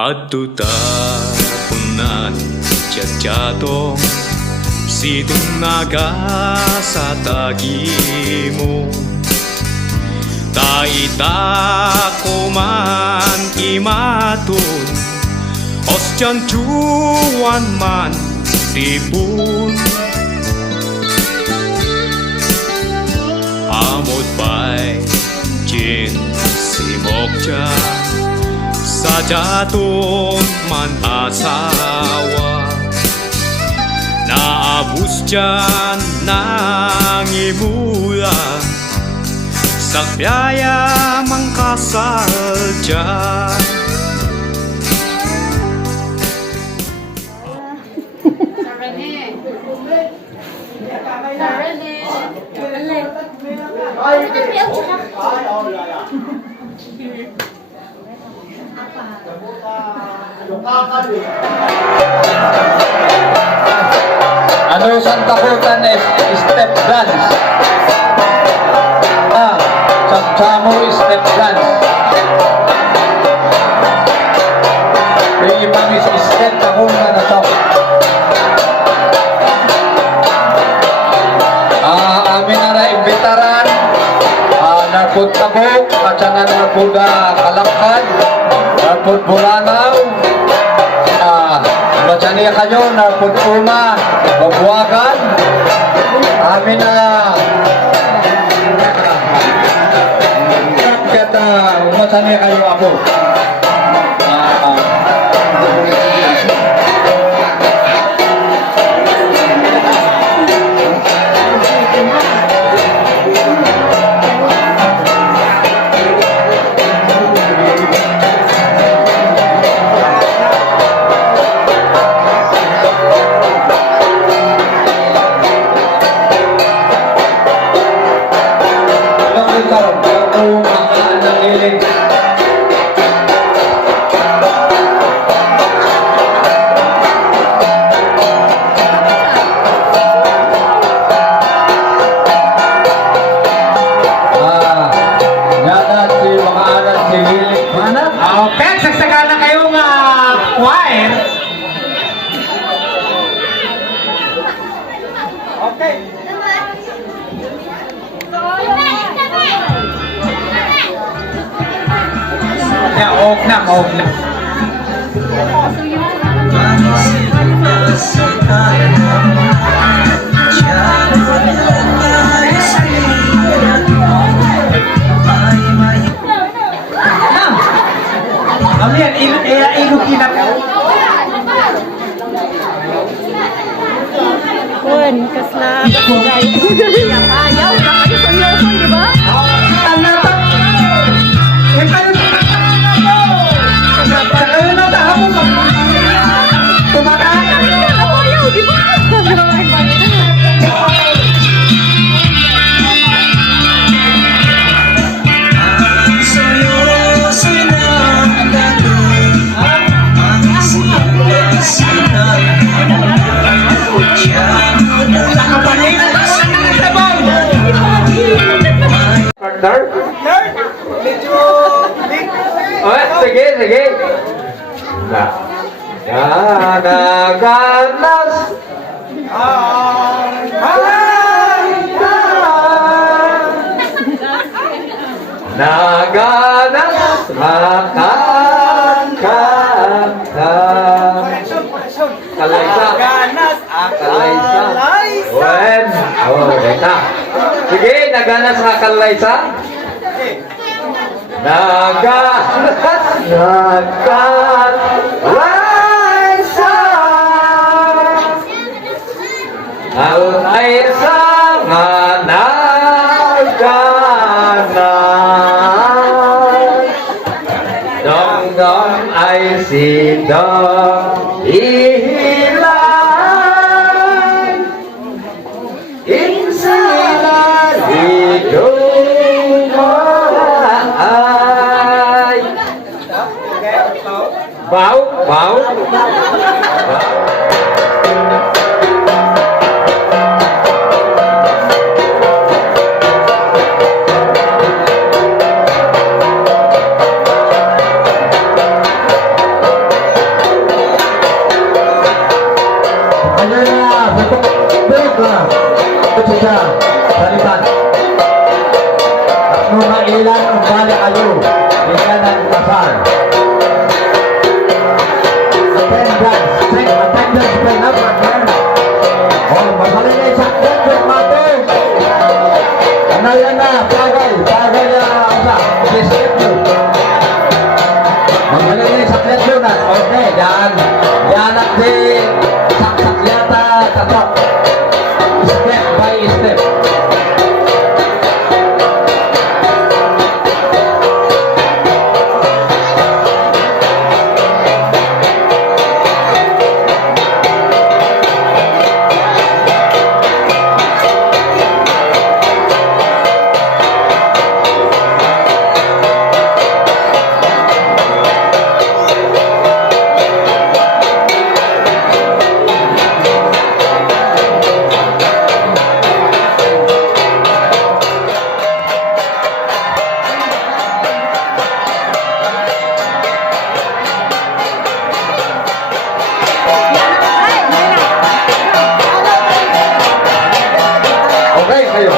Adto ta punan tiyatyato Sidong naga sa tagi mo Taita ko man imatun Osjan tuan man sipun Amot bay jin simokja Sa jatun man asawa Naabus dyan nang imula Sa biyaya mang kasal dyan Ano sang takutan step dance? Samsamo step dance. Prima mis step takutan na to. Amin na imbitaran. Narpod tabok, katsanan narpod kalakad, narpod bulanaw. Bacaniya kayo, narpod uma, babuwagan. Amin na. Kata umacaniya kayo ako. Maog na. Amin, ilukinan ka. Kun, kasla. Ayaw, kayo sa iyo, di ba? Sige. Naganas ang hanggan. Naganas makakanta. Kalaysa. Wen. Deka. Sige, naganas makalaysa. Nagkalaisa Alaisa managanas Dong ay sidong ihilay Insila hidung ay Bau kayo. Isa ng kasal. Attendance, stand up, partner. Oh, magaling na isa. Yan, mate. Ano yan na? Bagay na, asa. Step nyo. Magaling na isa. Step na. Okay, yan. Yan at di. Saksakyata, tatok. Step by step. Okay, kayo.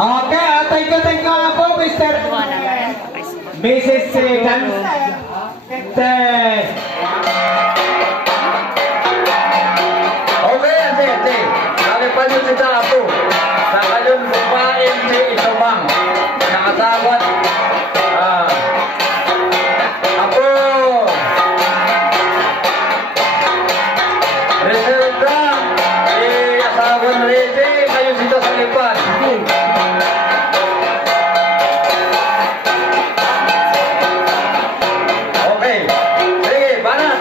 Okay, thank you nga po, Mr. Mrs. Segan. Okay, ate. Nalipan nyo si Tapo. Sa kalyon bumain si Isobang. Nakatawad. Apo. Resulta. Asawan ready. Kayo sito sa lipan. Okay. Sige, banat.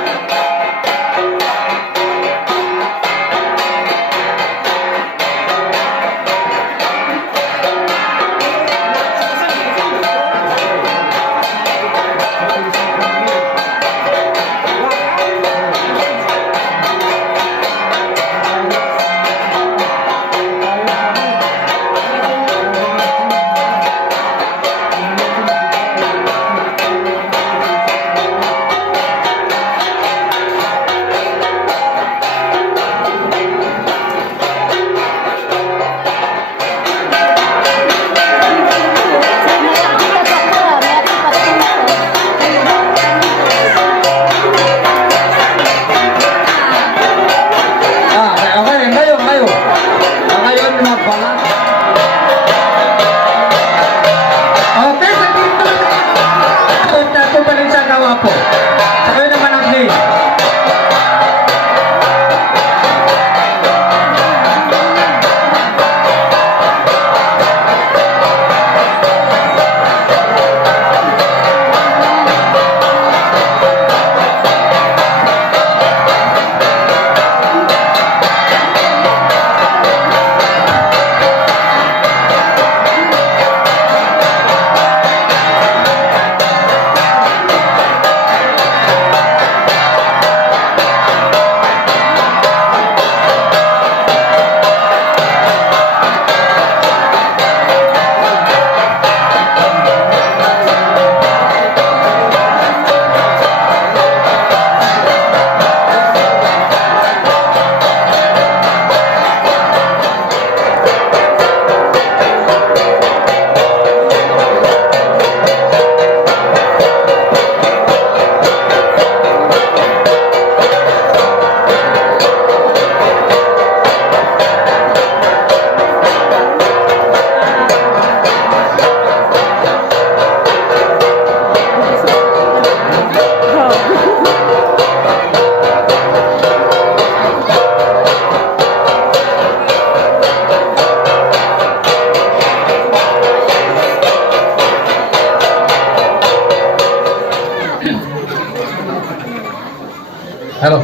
Hello.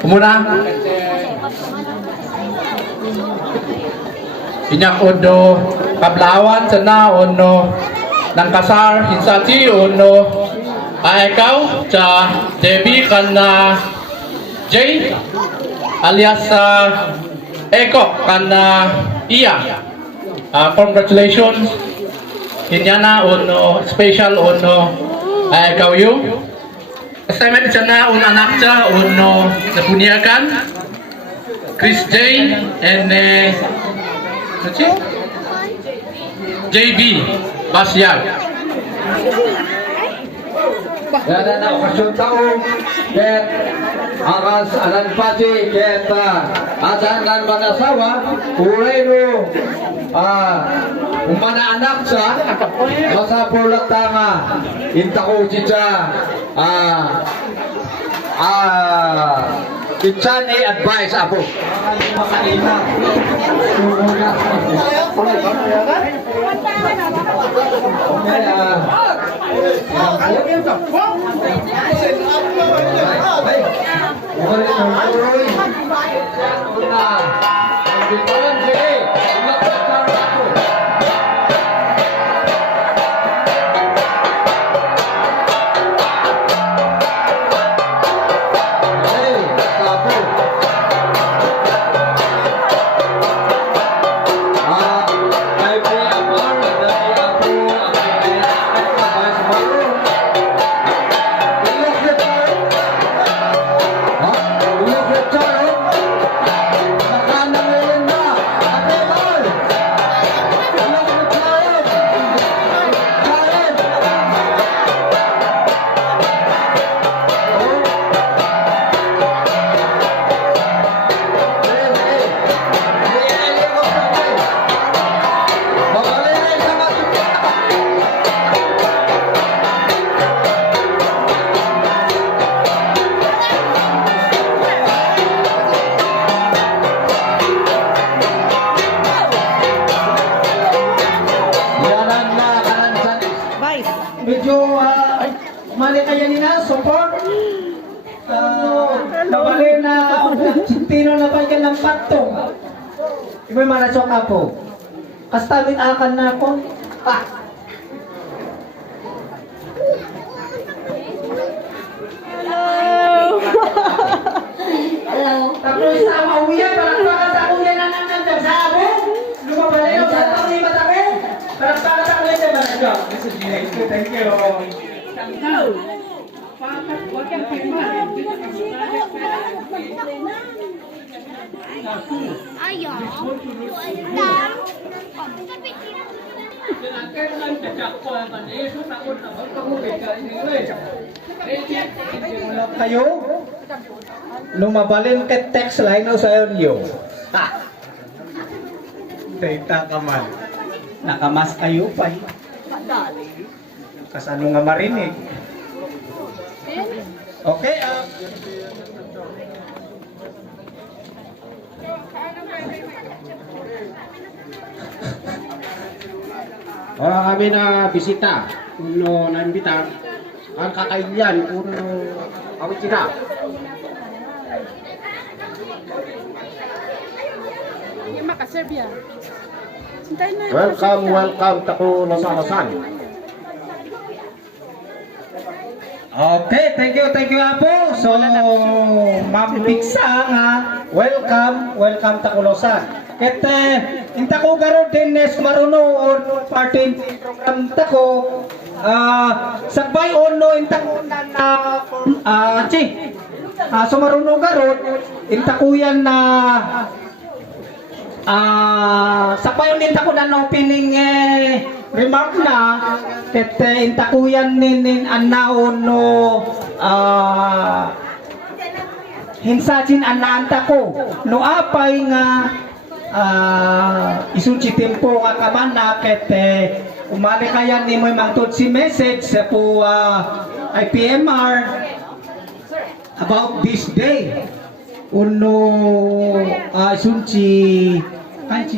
Kumuna. Inyak uno kablawan sana uno ng kasar hinsati uno ikaw sa Debbie kana Jay alias Eko kana Iya. Congratulations. Inyana uno special uno ikaw yung estimate sana un anak sa uno napuniakan Chris J and JB Basyag. Yan na okasyon taong ket akas anan pati ket asan nan manasawa ureno umana anak sa masa pulat tama intako chicha Kitsan advice apo. Medyo mali kaya nina support. Kabali na sintino na pa yan ng patong. Iba'y manasok ako. Kastamit akan na ako. Tapos sa mauya, palakpakan sa kuya na nanandang sa abo. Lumabali na sa taon ni Matabe. Palakpakan sa kuya na nanandang. Thank you. Kayo lumabalin ke text line o sa inyo. Data ka man. Nakamas kayo pa. Kasano nga marinig. Okay, kami na bisita, kuno na imbita, ang kakailan, kuno awit sila. Makaserbia. Welcome, tako Lasan. okay, thank you Apo. So, mapiksa nga, welcome Takulosan. Kete, inta ko garo din nes maruno on party program tako. Sagbay ono inta ko na so maruno garo inta ko yan na sagbay on inta ko na opening remark na kete inta ko yan nin anaon no hinsajin anaanta ko no apay nga isunci tempo nga kaman na kete umali kaya ni mo mangtod si message sa po IPMR about this day uno isunci kami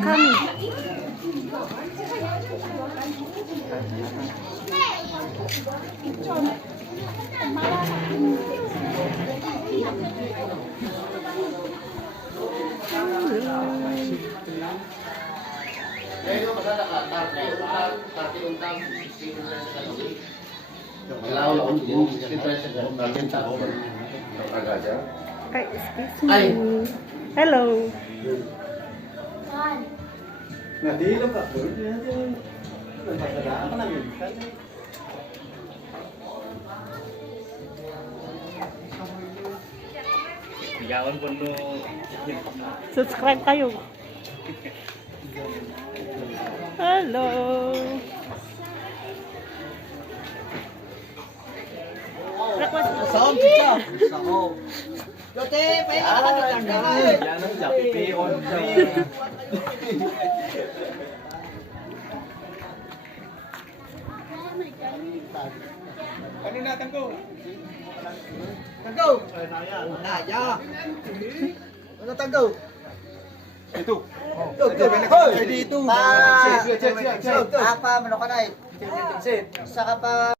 Ay, excuse me. Hello. Biyawan ko no. Subscribe kayo. Hello. Request mo. Sound siya. Sako. Yote, pahinga ka na lang. Yan ang Japipi on Ano na, tanggo? Tanggo? Naya. Ano tanggo? Ito. Ito. Dito. Pa. Apa, ano ka na eh? Saka pa.